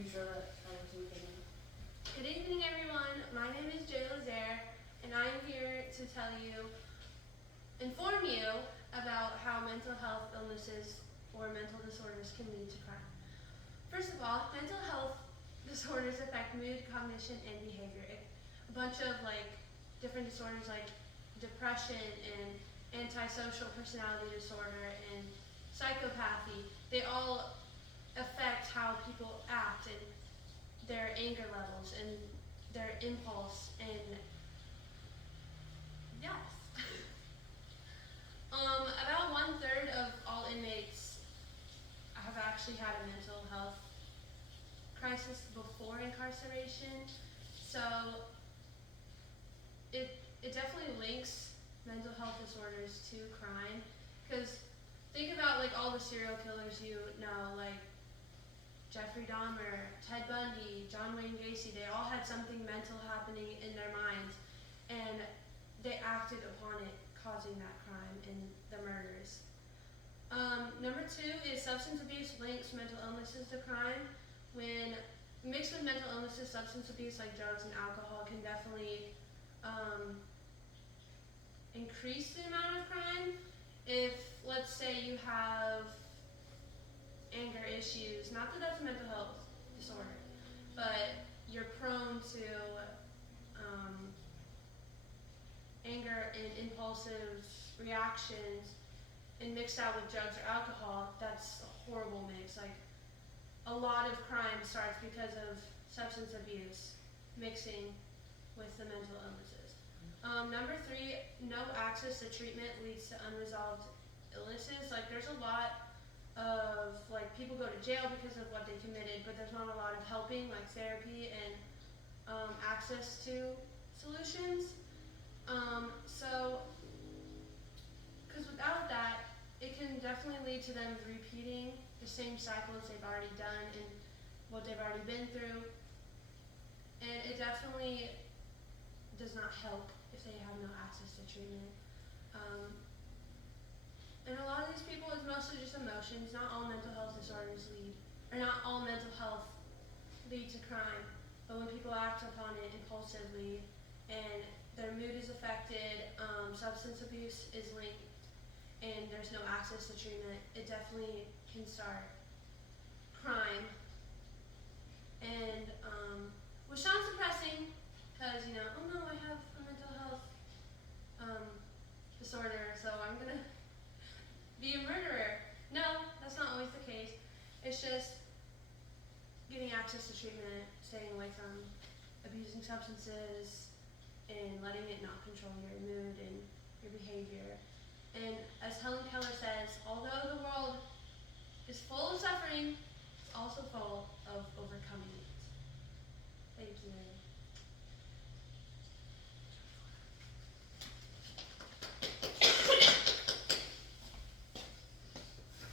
you sure that we can? Good evening, everyone. My name is Jay Lazaire, and I'm here to inform you about how mental health illnesses or mental disorders can lead to crime. First of all, mental health disorders affect mood, cognition, and behavior. A bunch of different disorders like depression and antisocial personality disorder and psychopathy, they all affect how people act and their anger levels and their impulse and yes. About 1/3 of all inmates have actually had a mental health crisis before incarceration, so it definitely links mental health disorders to crime. Because think about all the serial killers you know, like Jeffrey Dahmer, Ted Bundy, John Wayne Gacy. They all had something mental happening in their minds, and they acted upon it, causing that crime and the murders. Number 2 is substance abuse links mental illnesses to crime. When mixed with mental illnesses, substance abuse like drugs and alcohol can definitely increase the amount of crime. If, let's say, you have anger issues, not that that's a mental health disorder, but you're prone to anger and impulsive reactions, and mixed out with drugs or alcohol, that's a horrible mix. A lot of crime starts because of substance abuse mixing with the mental illnesses. Number 3, no access to treatment leads to unresolved illnesses. There's a lot of people go to jail because of what they committed, but there's not a lot of helping, like therapy and access to solutions. Because without that, it can definitely lead to them repeating the same cycles they've already done and what they've already been through. And it definitely does not help if they have no access to treatment. And a lot of these people, it's mostly just emotions. Not all mental health disorders not all mental health lead to crime. But when people act upon it impulsively and their mood is affected, substance abuse is linked, and there's no access to treatment, it definitely can start crime. And which sounds depressing because, oh no, I have a mental health disorder, so I'm going to be a murderer. No, that's not always the case. It's just getting access to treatment, staying away from abusing substances, and letting it not control your mood and your behavior. And as Helen Keller says, although the world